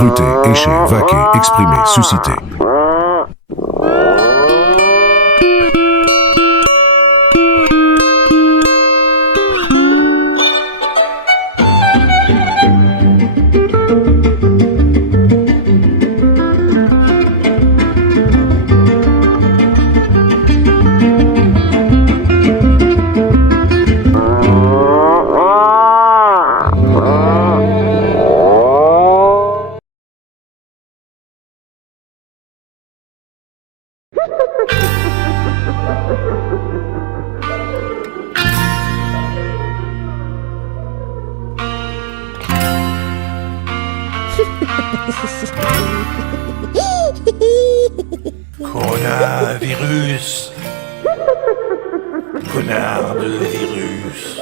Scruter, écher, vaquer, exprimer, susciter. Coronavirus. Connard de virus.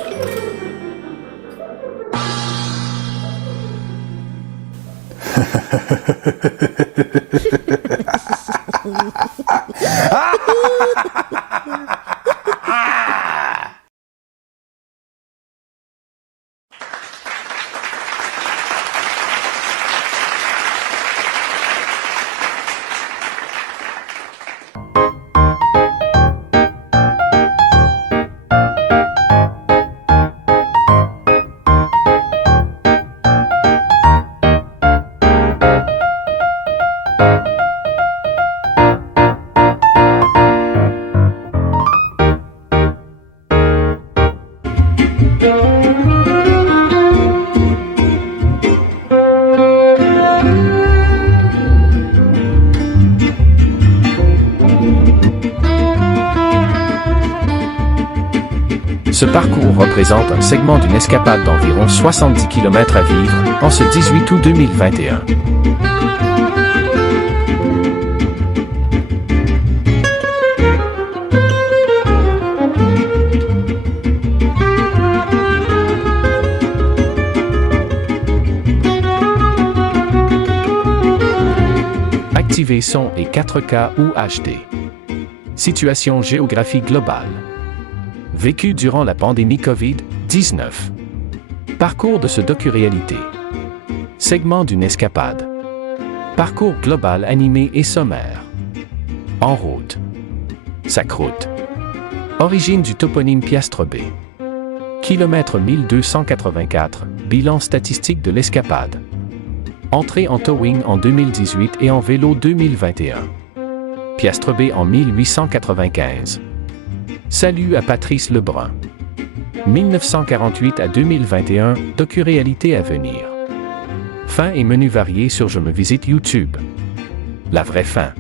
Ce parcours représente un segment d'une escapade d'environ 70 km à vivre en ce 18 août 2021. Activez son et 4K ou HD. Situation géographique globale. Vécu durant la pandémie COVID-19. Parcours de ce docu-réalité. Segment d'une escapade. Parcours global animé et sommaire. En route. Sacroute. Origine du toponyme Piastrebe. Kilomètre 1284, bilan statistique de l'escapade. Entrée en towing en 2018 et en vélo 2021. Piastrebe en 1895. Salut à Patrice Lebrun. 1948 à 2021, docu-réalité à venir. Fin et menu variés sur Je me visite YouTube. La vraie fin.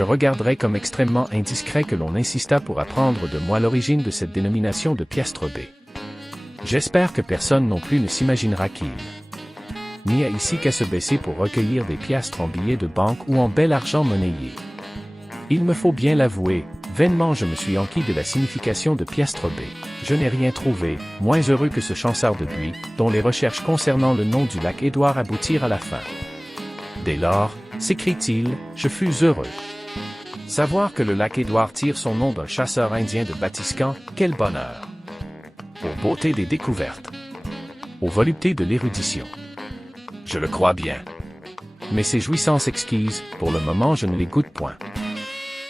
Je regarderais comme extrêmement indiscret que l'on insistât pour apprendre de moi l'origine de cette dénomination de Piastrebe. J'espère que personne non plus ne s'imaginera qu'il n'y a ici qu'à se baisser pour recueillir des piastres en billets de banque ou en bel argent monnayé. Il me faut bien l'avouer, vainement je me suis enquis de la signification de Piastrebe. Je n'ai rien trouvé, moins heureux que ce chansard de buis, dont les recherches concernant le nom du lac Édouard aboutirent à la fin. Dès lors, s'écrie-t-il, je fus heureux. Savoir que le lac Édouard tire son nom d'un chasseur indien de Batiscan, quel bonheur! Aux beautés des découvertes, aux voluptés de l'érudition. Je le crois bien. Mais ces jouissances exquises, pour le moment je ne les goûte point.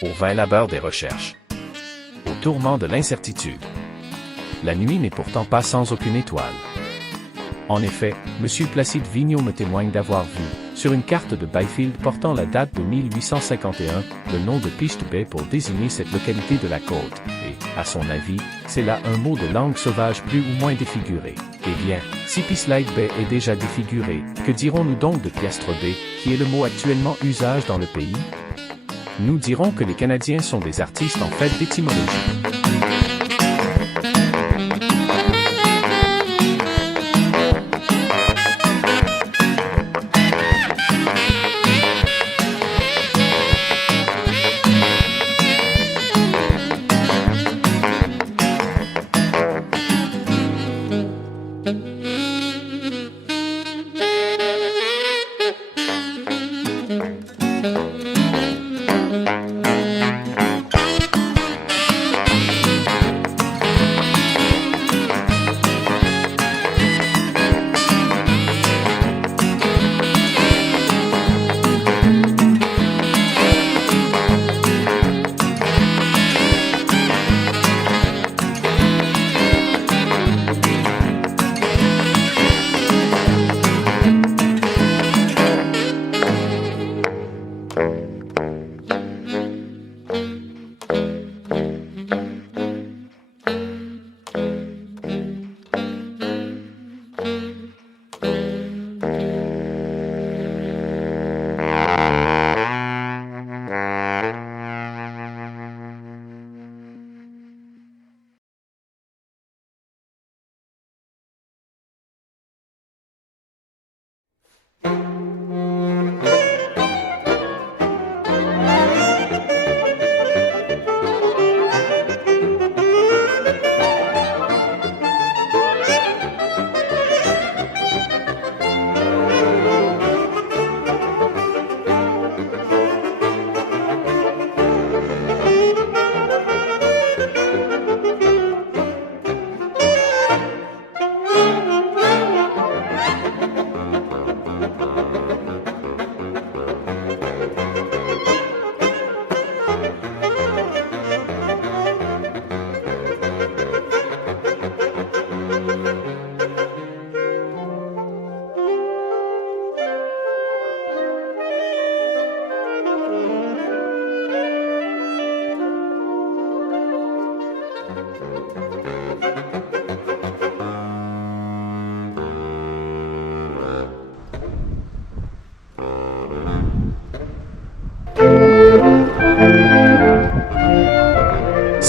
Au vain labeur des recherches. Au tourment de l'incertitude. La nuit n'est pourtant pas sans aucune étoile. En effet, M. Placide Vigneault me témoigne d'avoir vu, Sur une carte de Byfield portant la date de 1851, le nom de Picht Bay pour désigner cette localité de la côte, et, à son avis, c'est là un mot de langue sauvage plus ou moins défiguré. Eh bien, si Peacelike Bay est déjà défiguré, que dirons-nous donc de Piastre Bay, qui est le mot actuellement usage dans le pays? Nous dirons que les Canadiens sont des artistes en fait d'étymologie.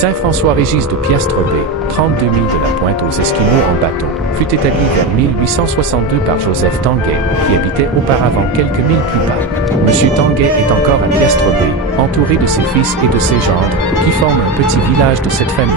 Saint-François-Régis de Piastre Bay, 32 milles de la Pointe aux Esquimaux en bateau, fut établi vers 1862 par Joseph Tanguay, qui habitait auparavant quelques milles plus bas. Monsieur Tanguay est encore à Piastre Bay, entouré de ses fils et de ses gendres, qui forment un petit village de cette famille.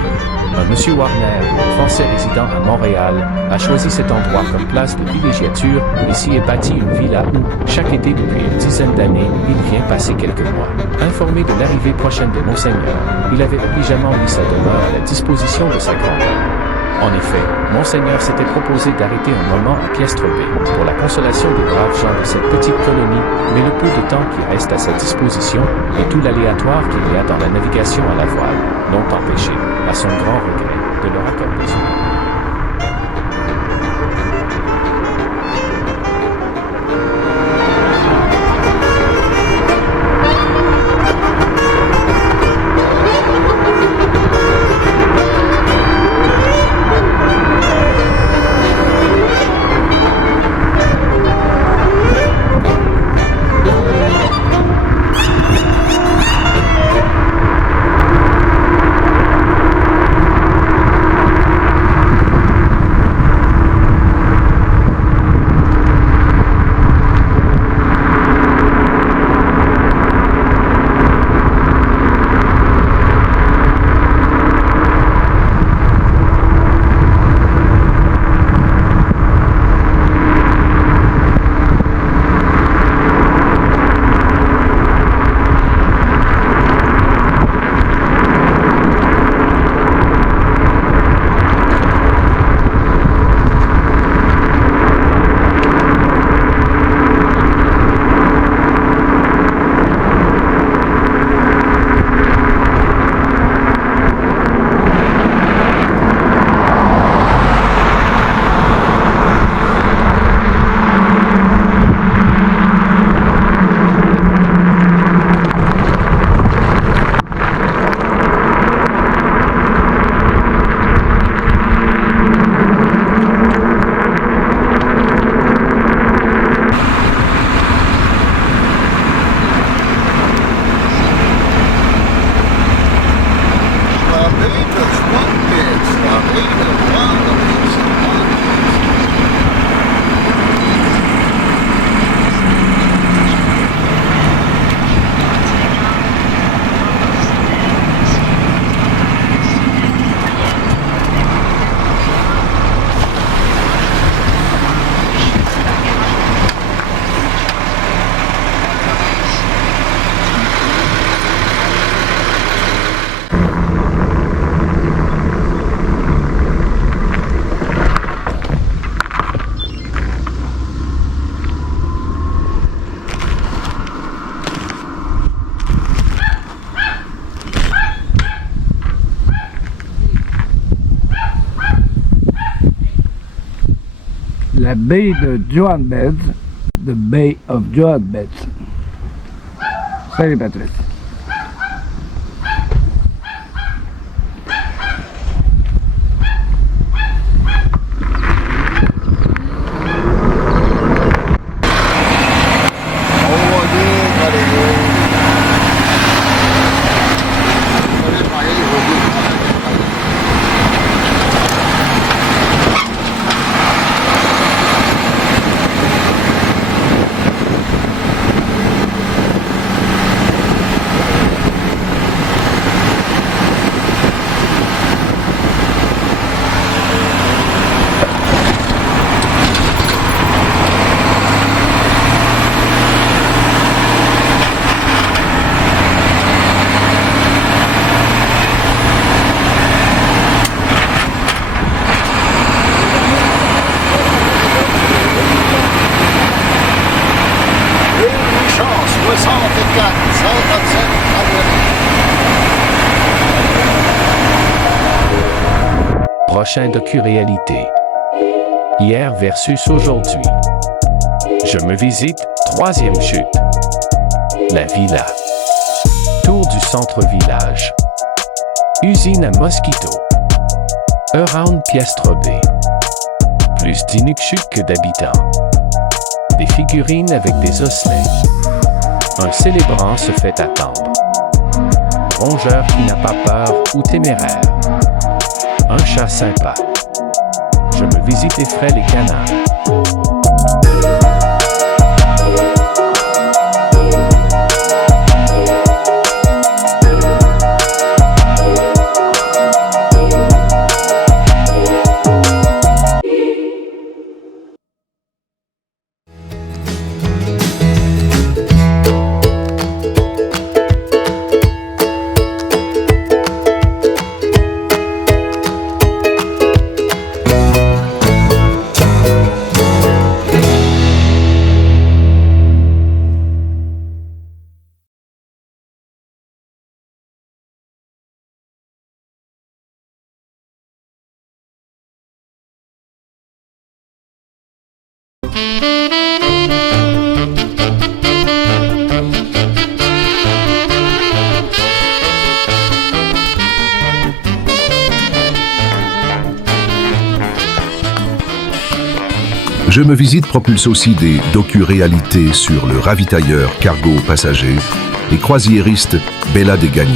Un monsieur Warner, français résidant à Montréal, a choisi cet endroit comme place de villégiature et s'y est bâti une villa où, chaque été depuis une dizaine d'années, il vient passer quelques mois. Informé de l'arrivée prochaine de Monseigneur, il avait obligeamment mis sa demeure à la disposition de sa grand-mère. En effet, Monseigneur s'était proposé d'arrêter un moment à Piastre Bay pour la consolation des braves gens de cette petite colonie, mais le peu de temps qui reste à sa disposition et tout l'aléatoire qu'il y a dans la navigation à la voile l'ont empêché, à son grand regret, de leur accorder son nom. la baie de Joan Beds, the Bay of Joan Beds. Salut Patrice. Prochain docu-réalité. Hier versus aujourd'hui. Je me visite, troisième chute. La villa. Tour du centre-village. Usine à mosquito. Around Piastre Bay. Plus d'Inuksuk que d'habitants. Des figurines avec des osselets. Un célébrant se fait attendre. Rongeur qui n'a pas peur ou téméraire. Un chat sympa. Je me visite effraie les canards. Je me visite propulse aussi des docu-réalités sur le ravitailleur cargo passager et croisiériste Bella des Gagnés.